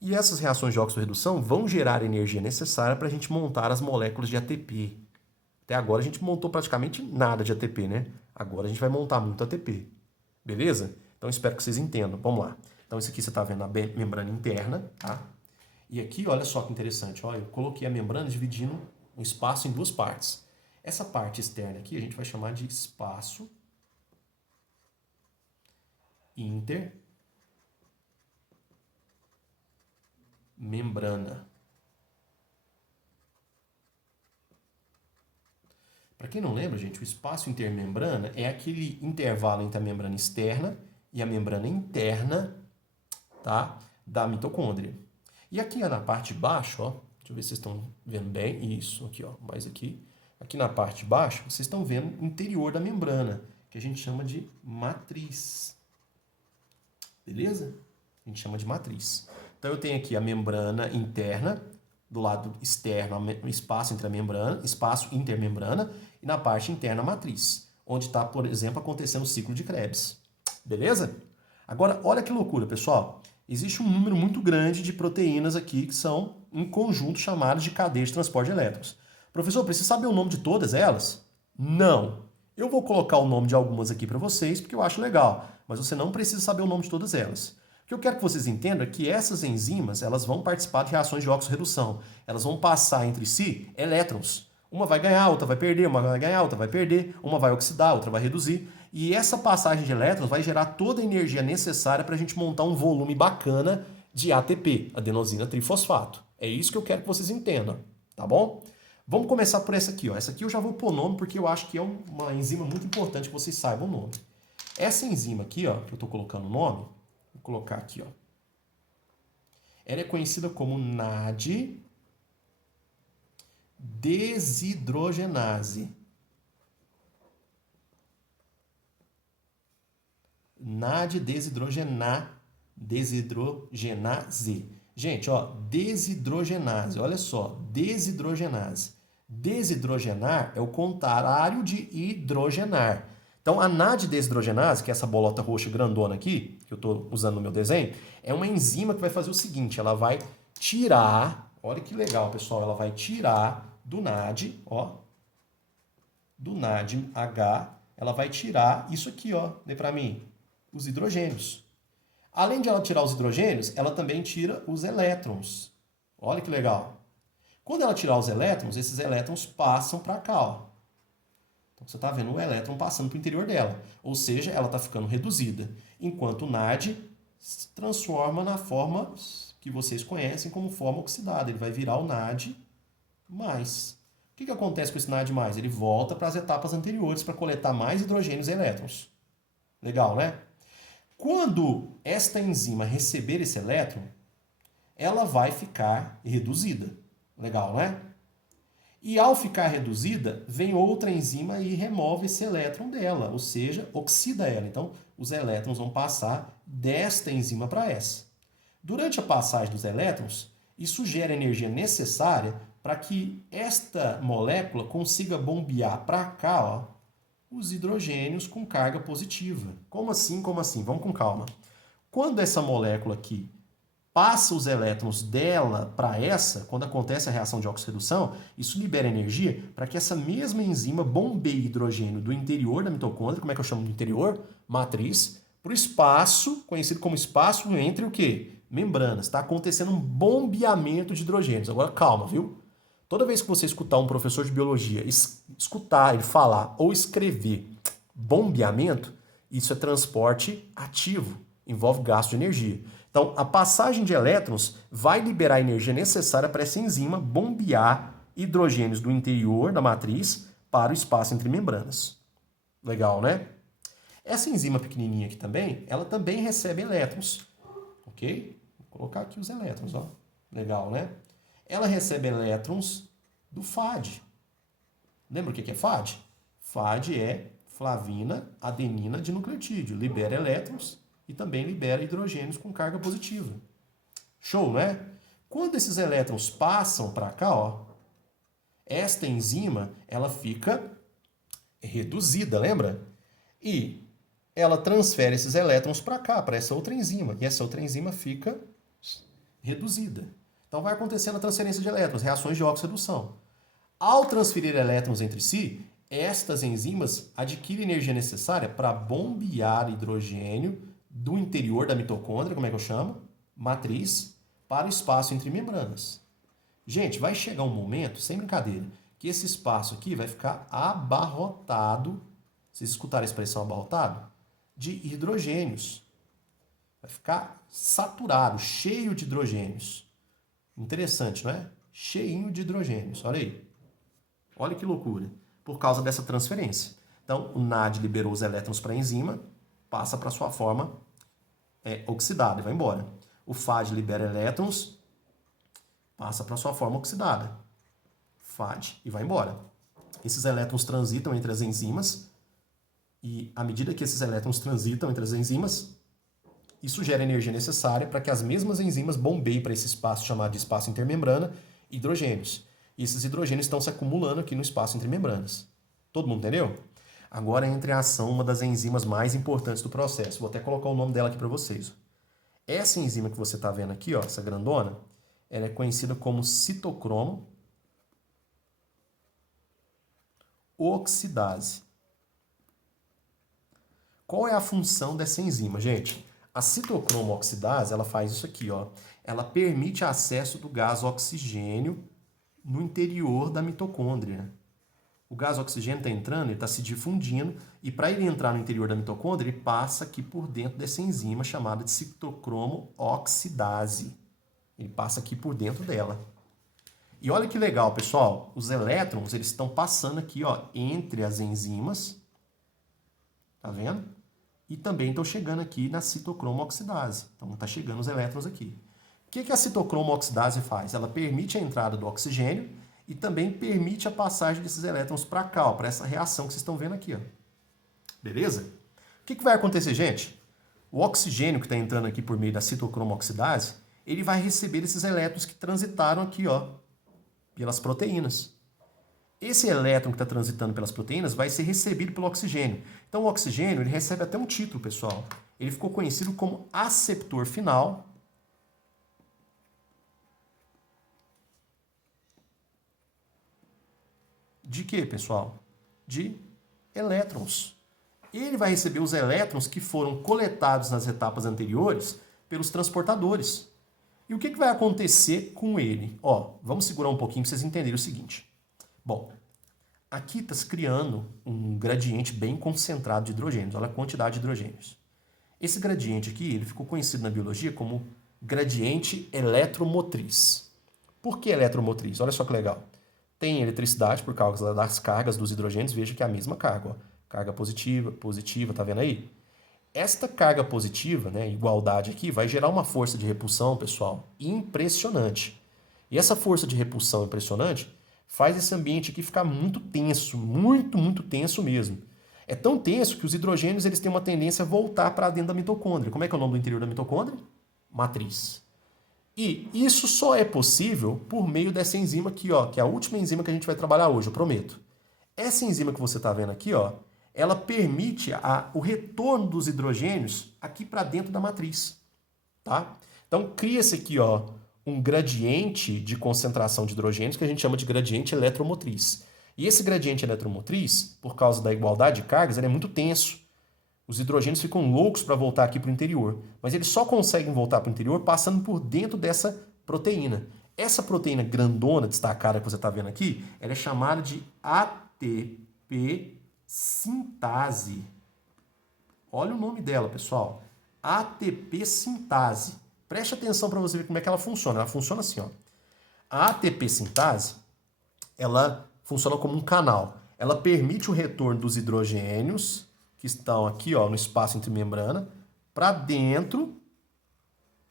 E essas reações de óxido-redução vão gerar a energia necessária para a gente montar as moléculas de ATP. Até agora a gente montou praticamente nada de ATP, né? Agora a gente vai montar muito ATP. Beleza? Então espero que vocês entendam. Vamos lá. Então isso aqui você está vendo a membrana interna, tá? E aqui, olha só que interessante, ó, eu coloquei a membrana dividindo o espaço em duas partes. Essa parte externa aqui a gente vai chamar de espaço intermembrana. Para quem não lembra, gente, o espaço intermembrana é aquele intervalo entre a membrana externa e a membrana interna, tá, da mitocôndria. E aqui na parte de baixo, ó, deixa eu ver se vocês estão vendo bem, isso, aqui, ó, mais aqui. Aqui na parte de baixo, vocês estão vendo o interior da membrana, que a gente chama de matriz. Beleza? A gente chama de matriz. Então eu tenho aqui a membrana interna, do lado externo, o espaço entre a membrana, espaço intermembrana, e na parte interna a matriz, onde está, por exemplo, acontecendo o ciclo de Krebs. Beleza? Agora, olha que loucura, pessoal. Existe um número muito grande de proteínas aqui que são em conjunto chamadas de cadeia de transporte de elétrons. Professor, precisa saber o nome de todas elas? Não. Eu vou colocar o nome de algumas aqui para vocês, porque eu acho legal, mas você não precisa saber o nome de todas elas. O que eu quero que vocês entendam é que essas enzimas elas vão participar de reações de oxorredução. Elas vão passar entre si elétrons. Uma vai ganhar, outra vai perder, uma vai ganhar, outra vai perder, uma vai oxidar, outra vai reduzir. E essa passagem de elétrons vai gerar toda a energia necessária para a gente montar um volume bacana de ATP, adenosina trifosfato. É isso que eu quero que vocês entendam, tá bom? Vamos começar por essa aqui, ó. Essa aqui eu já vou pôr nome porque eu acho que é uma enzima muito importante que vocês saibam o nome. Essa enzima aqui, ó, que eu estou colocando o nome, vou colocar aqui, ó. Ela é conhecida como NAD desidrogenase. NAD desidrogenase. Gente, ó, desidrogenase, olha só, desidrogenase. Desidrogenar é o contrário de hidrogenar. Então, a NAD desidrogenase, que é essa bolota roxa grandona aqui, que eu estou usando no meu desenho, é uma enzima que vai fazer o seguinte, ela vai tirar, olha que legal, pessoal, ela vai tirar do NAD, ó, do NADH, ela vai tirar isso aqui, ó, dê para mim, os hidrogênios. Além de ela tirar os hidrogênios, ela também tira os elétrons. Olha que legal. Quando ela tirar os elétrons, esses elétrons passam para cá, ó. Então você está vendo o elétron passando para o interior dela. Ou seja, ela está ficando reduzida. Enquanto o NAD se transforma na forma que vocês conhecem como forma oxidada. Ele vai virar o NAD+. O que acontece com esse NAD+? Ele volta para as etapas anteriores para coletar mais hidrogênios e elétrons. Legal, né? Quando esta enzima receber esse elétron, ela vai ficar reduzida. Legal, né? E ao ficar reduzida, vem outra enzima e remove esse elétron dela, ou seja, oxida ela. Então, os elétrons vão passar desta enzima para essa. Durante a passagem dos elétrons, isso gera a energia necessária para que esta molécula consiga bombear para cá, ó, os hidrogênios com carga positiva. Como assim? Como assim? Vamos com calma. Quando essa molécula aqui passa os elétrons dela para essa, quando acontece a reação de oxirredução, isso libera energia para que essa mesma enzima bombeie hidrogênio do interior da mitocôndria, como é que eu chamo de interior? Matriz, para o espaço, conhecido como espaço entre o quê? Membranas. Está acontecendo um bombeamento de hidrogênios. Agora calma, viu? Toda vez que você escutar um professor de biologia escutar ele falar ou escrever bombeamento, isso é transporte ativo, envolve gasto de energia. Então, a passagem de elétrons vai liberar a energia necessária para essa enzima bombear hidrogênios do interior da matriz para o espaço entre membranas. Legal, né? Essa enzima pequenininha aqui também, ela também recebe elétrons, ok? Vou colocar aqui os elétrons, ó. Legal, né? Ela recebe elétrons do FAD. Lembra o que é FAD? FAD é flavina, adenina de nucleotídeo. Libera elétrons e também libera hidrogênios com carga positiva. Show, né? Quando esses elétrons passam para cá, ó, esta enzima ela fica reduzida, lembra? E ela transfere esses elétrons para cá, para essa outra enzima. E essa outra enzima fica reduzida. Então vai acontecendo a transferência de elétrons, reações de oxirredução. Ao transferir elétrons entre si, estas enzimas adquirem energia necessária para bombear hidrogênio do interior da mitocôndria, como é que eu chamo? Matriz, para o espaço entre membranas. Gente, vai chegar um momento, sem brincadeira, que esse espaço aqui vai ficar abarrotado, vocês escutaram a expressão abarrotado? De hidrogênios. Vai ficar saturado, cheio de hidrogênios. Interessante, não é? Cheinho de hidrogênios, olha aí. Olha que loucura. Por causa dessa transferência. Então, o NAD liberou os elétrons para a enzima, passa para sua forma oxidada e vai embora. O FAD libera elétrons, passa para sua forma oxidada. FAD e vai embora. Esses elétrons transitam entre as enzimas e, à medida que esses elétrons transitam entre as enzimas, isso gera energia necessária para que as mesmas enzimas bombeiem para esse espaço chamado de espaço intermembrana hidrogênios. E esses hidrogênios estão se acumulando aqui no espaço entre membranas. Todo mundo entendeu? Agora entra em ação uma das enzimas mais importantes do processo. Vou até colocar o nome dela aqui para vocês. Essa enzima que você está vendo aqui, ó, essa grandona, ela é conhecida como citocromo oxidase. Qual é a função dessa enzima, gente? A citocromo oxidase, ela faz isso aqui, ó. Ela permite acesso do gás oxigênio no interior da mitocôndria. O gás oxigênio está entrando, ele está se difundindo, e para ele entrar no interior da mitocôndria, ele passa aqui por dentro dessa enzima chamada de citocromo oxidase. Ele passa aqui por dentro dela. E olha que legal, pessoal, os elétrons eles estão passando aqui, ó, entre as enzimas, tá vendo? E também estão chegando aqui na citocromo oxidase. Então está chegando os elétrons aqui. O que a citocromo oxidase faz? Ela permite a entrada do oxigênio e também permite a passagem desses elétrons para cá, para essa reação que vocês estão vendo aqui. Ó. Beleza? O que vai acontecer, gente? O oxigênio que está entrando aqui por meio da citocromo oxidase, ele vai receber esses elétrons que transitaram aqui, ó, pelas proteínas. Esse elétron que está transitando pelas proteínas vai ser recebido pelo oxigênio. Então o oxigênio ele recebe até um título, pessoal. Ele ficou conhecido como aceptor final de quê, pessoal? De elétrons. Ele vai receber os elétrons que foram coletados nas etapas anteriores pelos transportadores. E o que vai acontecer com ele? Ó, vamos segurar um pouquinho para vocês entenderem o seguinte. Bom, aqui está se criando um gradiente bem concentrado de hidrogênios. Olha a quantidade de hidrogênios. Esse gradiente aqui ele ficou conhecido na biologia como gradiente eletromotriz. Por que eletromotriz? Olha só que legal. Tem eletricidade por causa das cargas dos hidrogênios. Veja que é a mesma carga. Ó. Carga positiva, positiva, tá vendo aí? Esta carga positiva, né, igualdade aqui, vai gerar uma força de repulsão, pessoal, impressionante. E essa força de repulsão impressionante faz esse ambiente aqui ficar muito tenso, muito tenso mesmo. É tão tenso que os hidrogênios eles têm uma tendência a voltar para dentro da mitocôndria. Como é que é o nome do interior da mitocôndria? Matriz. E isso só é possível por meio dessa enzima aqui, ó, que é a última enzima que a gente vai trabalhar hoje, eu prometo. Essa enzima que você está vendo aqui, ó, ela permite o retorno dos hidrogênios aqui para dentro da matriz, tá? Então cria-se aqui, ó, um gradiente de concentração de hidrogênios que a gente chama de gradiente eletromotriz. E esse gradiente eletromotriz, por causa da igualdade de cargas, ele é muito tenso. Os hidrogênios ficam loucos para voltar aqui para o interior, mas eles só conseguem voltar para o interior passando por dentro dessa proteína. Essa proteína grandona, destacada que você está vendo aqui, ela é chamada de ATP sintase. Olha o nome dela, pessoal. ATP sintase. Preste atenção para você ver como é que ela funciona. Ela funciona assim, ó. A ATP sintase, ela funciona como um canal. Ela permite o retorno dos hidrogênios que estão aqui, ó, no espaço entre membrana, para dentro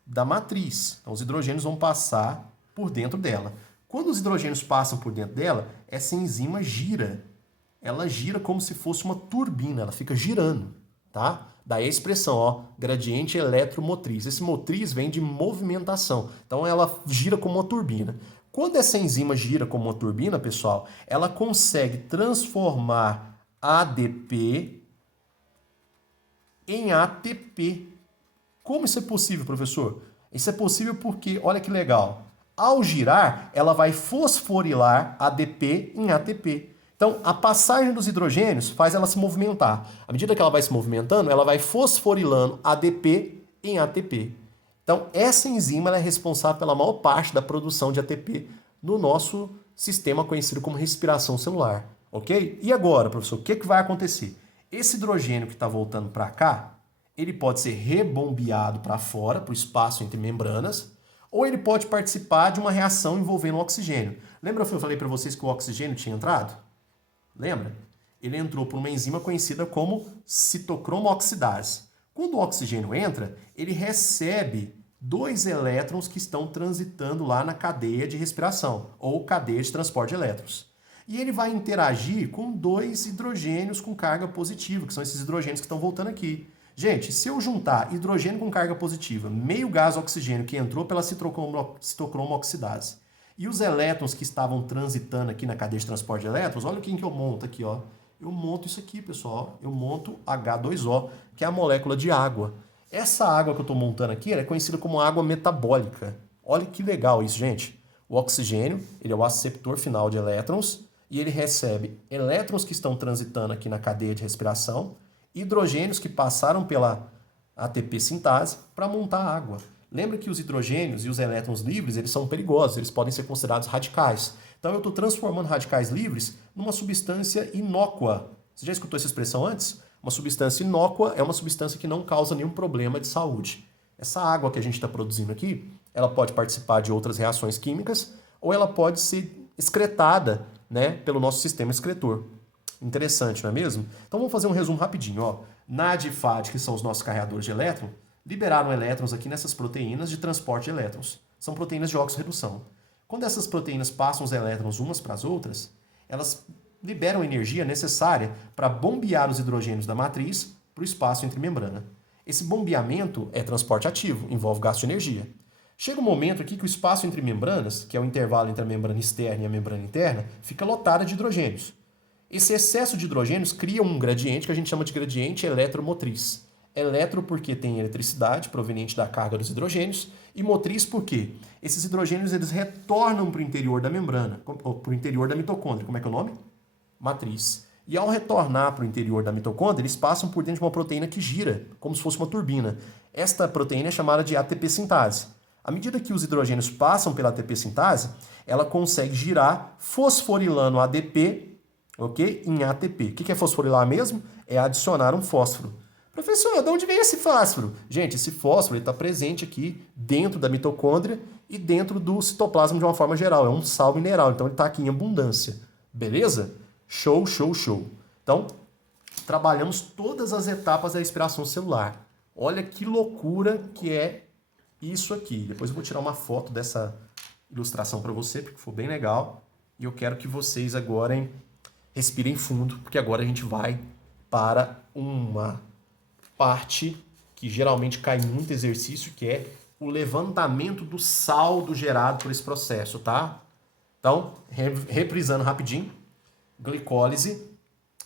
da matriz. Então, os hidrogênios vão passar por dentro dela. Quando os hidrogênios passam por dentro dela, essa enzima gira. Ela gira como se fosse uma turbina, ela fica girando, tá? Daí a expressão, ó, gradiente eletromotriz. Esse motriz vem de movimentação, então ela gira como uma turbina. Quando essa enzima gira como uma turbina, pessoal, ela consegue transformar ADP em ATP. Como isso é possível, professor? Isso é possível porque, olha que legal, ao girar, ela vai fosforilar ADP em ATP. Então, a passagem dos hidrogênios faz ela se movimentar. À medida que ela vai se movimentando, ela vai fosforilando ADP em ATP. Então, essa enzima ela é responsável pela maior parte da produção de ATP no nosso sistema conhecido como respiração celular. Ok? E agora, professor, o que vai acontecer? Esse hidrogênio que está voltando para cá, ele pode ser rebombeado para fora, para o espaço entre membranas, ou ele pode participar de uma reação envolvendo o oxigênio. Lembra que eu falei para vocês que o oxigênio tinha entrado? Lembra? Ele entrou por uma enzima conhecida como citocromo oxidase. Quando o oxigênio entra, ele recebe 2 elétrons que estão transitando lá na cadeia de respiração, ou cadeia de transporte de elétrons. E ele vai interagir com 2 hidrogênios com carga positiva, que são esses hidrogênios que estão voltando aqui. Gente, se eu juntar hidrogênio com carga positiva, meio gás oxigênio que entrou pela citocromo oxidase, e os elétrons que estavam transitando aqui na cadeia de transporte de elétrons, olha o que eu monto aqui, ó. Eu monto isso aqui, pessoal. Eu monto H2O, que é a molécula de água. Essa água que eu estou montando aqui ela é conhecida como água metabólica. Olha que legal isso, gente. O oxigênio ele é o aceptor final de elétrons e ele recebe elétrons que estão transitando aqui na cadeia de respiração, hidrogênios que passaram pela ATP sintase para montar a água. Lembra que os hidrogênios e os elétrons livres, eles são perigosos, eles podem ser considerados radicais. Então eu estou transformando radicais livres numa substância inócua. Você já escutou essa expressão antes? Uma substância inócua é uma substância que não causa nenhum problema de saúde. Essa água que a gente está produzindo aqui, ela pode participar de outras reações químicas ou ela pode ser excretada, né, pelo nosso sistema excretor. Interessante, não é mesmo? Então vamos fazer um resumo rapidinho. Ó. NAD e FAD, que são os nossos carregadores de elétron, liberaram elétrons aqui nessas proteínas de transporte de elétrons. São proteínas de oxirredução. Quando essas proteínas passam os elétrons umas para as outras, elas liberam energia necessária para bombear os hidrogênios da matriz para o espaço entre membrana. Esse bombeamento é transporte ativo, envolve gasto de energia. Chega um momento aqui que o espaço entre membranas, que é o intervalo entre a membrana externa e a membrana interna, fica lotado de hidrogênios. Esse excesso de hidrogênios cria um gradiente que a gente chama de gradiente eletromotriz. Eletro porque tem eletricidade proveniente da carga dos hidrogênios e motriz porque esses hidrogênios eles retornam para o interior da membrana, ou para o interior da mitocôndria. Como é que é o nome? Matriz. E ao retornar para o interior da mitocôndria, eles passam por dentro de uma proteína que gira, como se fosse uma turbina. Esta proteína é chamada de ATP sintase. À medida que os hidrogênios passam pela ATP sintase, ela consegue girar fosforilando ADP, ok? Em ATP. O que é fosforilar mesmo? É adicionar um fósforo. Professor, de onde vem esse fósforo? Gente, esse fósforo está presente aqui dentro da mitocôndria e dentro do citoplasma de uma forma geral. É um sal mineral, então ele está aqui em abundância. Beleza? Show, show, show. Então, trabalhamos todas as etapas da respiração celular. Olha que loucura que é isso aqui. Depois eu vou tirar uma foto dessa ilustração para você, porque foi bem legal. E eu quero que vocês agora respirem fundo, porque agora a gente vai para uma parte que geralmente cai em muito exercício, que é o levantamento do saldo gerado por esse processo, tá? Então, reprisando rapidinho. Glicólise,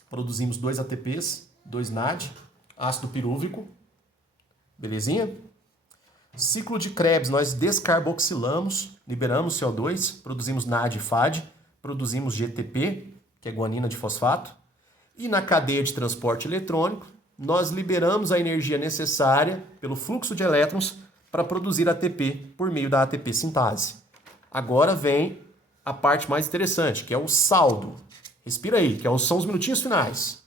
produzimos 2 ATPs, 2 NAD, ácido pirúvico, belezinha? Ciclo de Krebs, nós descarboxilamos, liberamos CO2, produzimos NAD e FAD, produzimos GTP, que é guanina de fosfato, e na cadeia de transporte eletrônico, nós liberamos a energia necessária pelo fluxo de elétrons para produzir ATP por meio da ATP sintase. Agora vem a parte mais interessante, que é o saldo. Respira aí, que são os minutinhos finais.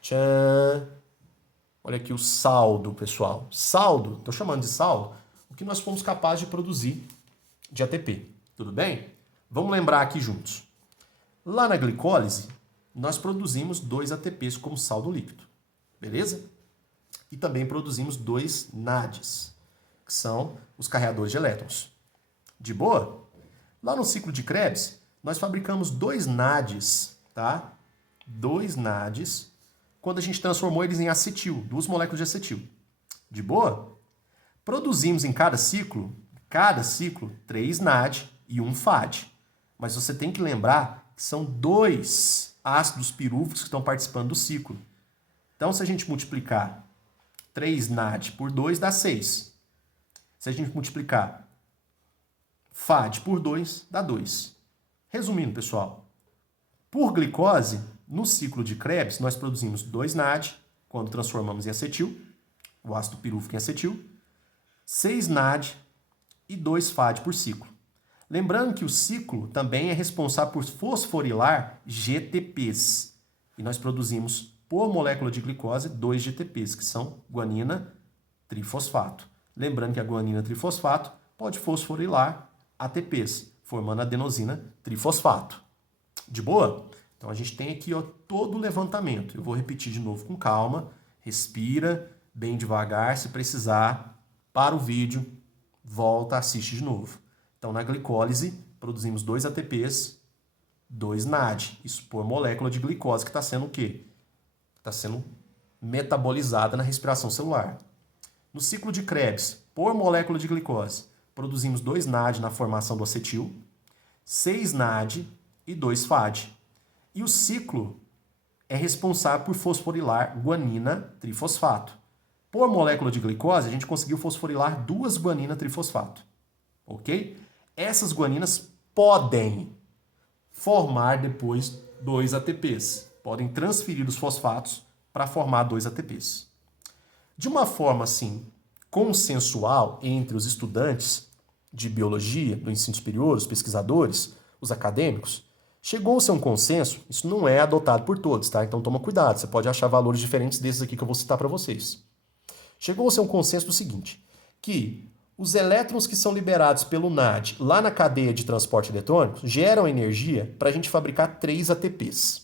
Tchan. Olha aqui o saldo, pessoal. Saldo, estou chamando de saldo, o que nós fomos capazes de produzir de ATP. Tudo bem? Vamos lembrar aqui juntos. Lá na glicólise, nós produzimos 2 ATPs como saldo líquido. Beleza? E também produzimos 2 NADs, que são os carreadores de elétrons. De boa? Lá no ciclo de Krebs, nós fabricamos 2 NADs, tá? 2 NADs, quando a gente transformou eles em acetil, 2 moléculas de acetil. De boa? Produzimos em cada ciclo, 3 NAD e 1 FAD. Mas você tem que lembrar que são 2 ácidos pirúvicos que estão participando do ciclo. Então, se a gente multiplicar 3 NAD por 2, dá 6. Se a gente multiplicar FAD por 2, dá 2. Resumindo, pessoal, por glicose, no ciclo de Krebs, nós produzimos 2 NAD, quando transformamos em acetil, o ácido pirúvico em acetil, 6 NAD e 2 FAD por ciclo. Lembrando que o ciclo também é responsável por fosforilar GTPs. E nós produzimos, por molécula de glicose, 2 GTPs, que são guanina trifosfato. Lembrando que a guanina trifosfato pode fosforilar ATPs, formando adenosina trifosfato. De boa? Então a gente tem aqui todo o levantamento. Eu vou repetir de novo com calma. Respira bem devagar. Se precisar, para o vídeo, volta, assiste de novo. Então na glicólise, produzimos 2 ATPs, 2 NAD. Isso por molécula de glicose que está sendo o quê? Está sendo metabolizada na respiração celular. No ciclo de Krebs, por molécula de glicose, produzimos 2 NAD na formação do acetil, 6 NAD e 2 FAD. E o ciclo é responsável por fosforilar guanina trifosfato. Por molécula de glicose, a gente conseguiu fosforilar 2 guanina trifosfato. Ok? Essas guaninas podem formar depois 2 ATPs. Podem transferir os fosfatos para formar 2 ATPs. De uma forma assim, consensual entre os estudantes de biologia do ensino superior, os pesquisadores, os acadêmicos, chegou-se a um consenso, isso não é adotado por todos, tá? Então toma cuidado, você pode achar valores diferentes desses aqui que eu vou citar para vocês. Chegou-se a um consenso do seguinte, que os elétrons que são liberados pelo NAD lá na cadeia de transporte eletrônico geram energia para a gente fabricar 3 ATPs.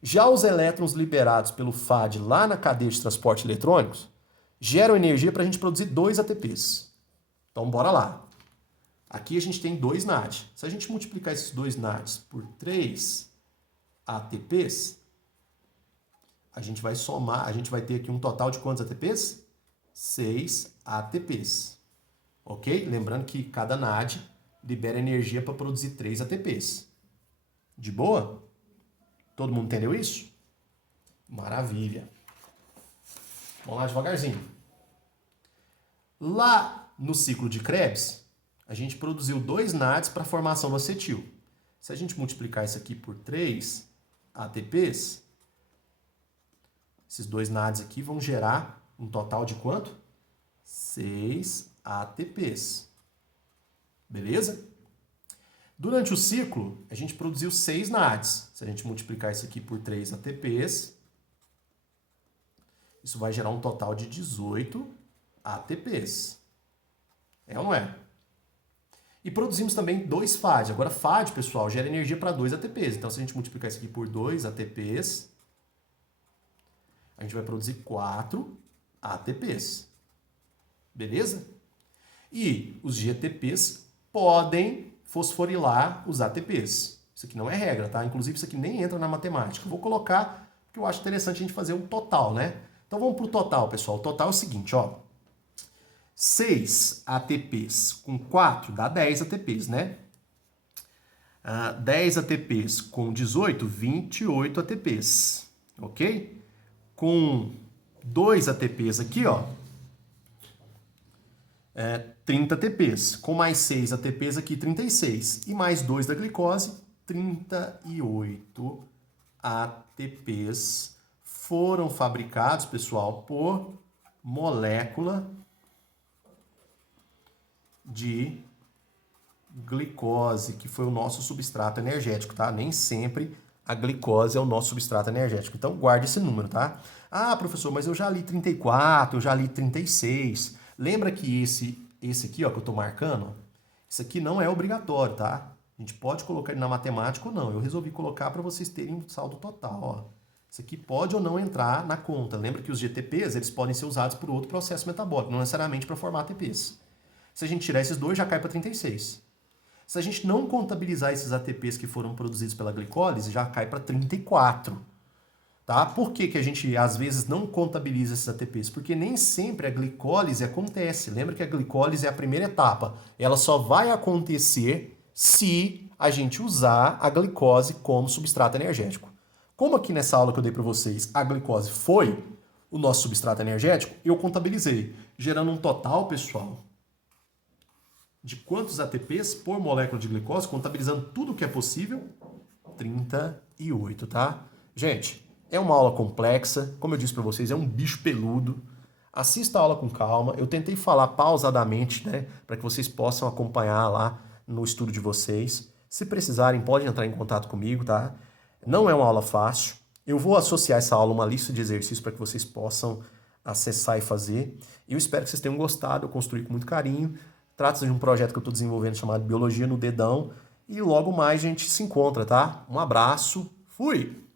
Já os elétrons liberados pelo FAD lá na cadeia de transporte eletrônicos geram energia para a gente produzir 2 ATPs. Então, bora lá. Aqui a gente tem 2 NAD. Se a gente multiplicar esses 2 NADs por 3 ATPs, a gente vai somar, a gente vai ter aqui um total de quantos ATPs? 6 ATPs. ok? Lembrando que cada NAD libera energia para produzir 3 ATPs. De boa? Todo mundo entendeu isso? Maravilha. Vamos lá devagarzinho. Lá no ciclo de Krebs, a gente produziu 2 NADs para a formação do acetil. Se a gente multiplicar isso aqui por 3 ATPs, esses 2 NADs aqui vão gerar um total de quanto? 6 ATPs. Beleza? Durante o ciclo, a gente produziu 6 NADs. Se a gente multiplicar isso aqui por 3 ATPs, isso vai gerar um total de 18 ATPs. É ou não é? E produzimos também 2 FAD. Agora, FAD, pessoal, gera energia para 2 ATPs. Então, se a gente multiplicar isso aqui por 2 ATPs, a gente vai produzir 4 ATPs. Beleza? E os GTPs podem fosforilar os ATPs. Isso aqui não é regra, tá? Inclusive, isso aqui nem entra na matemática. Eu vou colocar porque eu acho interessante a gente fazer um total, né? Então, vamos para o total, pessoal. O total é o seguinte, ó. 6 ATPs com 4 dá 10 ATPs, né? 10 ATPs com 18, 28 ATPs, ok? Com 2 ATPs aqui, ó, 30 ATPs. Com mais 6 ATPs aqui, 36. E mais 2 da glicose, 38 ATPs foram fabricados, pessoal, por molécula de glicose, que foi o nosso substrato energético, tá? Nem sempre a glicose é o nosso substrato energético. Então, guarde esse número, tá? Ah, professor, mas eu já li 34, eu já li 36. Lembra que esse aqui, ó, que eu tô marcando, isso aqui não é obrigatório, tá? A gente pode colocar ele na matemática ou não. Eu resolvi colocar para vocês terem um saldo total, ó. Isso aqui pode ou não entrar na conta. Lembra que os GTPs, eles podem ser usados por outro processo metabólico, não necessariamente para formar ATPs. Se a gente tirar esses dois, já cai para 36. Se a gente não contabilizar esses ATPs que foram produzidos pela glicólise, já cai para 34. Tá? Por que a gente, às vezes, não contabiliza esses ATPs? Porque nem sempre a glicólise acontece. Lembra que a glicólise é a primeira etapa. Ela só vai acontecer se a gente usar a glicose como substrato energético. Como aqui nessa aula que eu dei para vocês, a glicose foi o nosso substrato energético, eu contabilizei, gerando um total, pessoal, de quantos ATPs por molécula de glicose, contabilizando tudo que é possível, 38, tá? Gente, é uma aula complexa, como eu disse para vocês, é um bicho peludo. Assista a aula com calma. Eu tentei falar pausadamente, né, para que vocês possam acompanhar lá no estudo de vocês. Se precisarem, podem entrar em contato comigo, tá? Não é uma aula fácil. Eu vou associar essa aula a uma lista de exercícios para que vocês possam acessar e fazer. Eu espero que vocês tenham gostado. Eu construí com muito carinho. Trata-se de um projeto que eu estou desenvolvendo chamado Biologia no Dedão. E logo mais a gente se encontra, tá? Um abraço. Fui!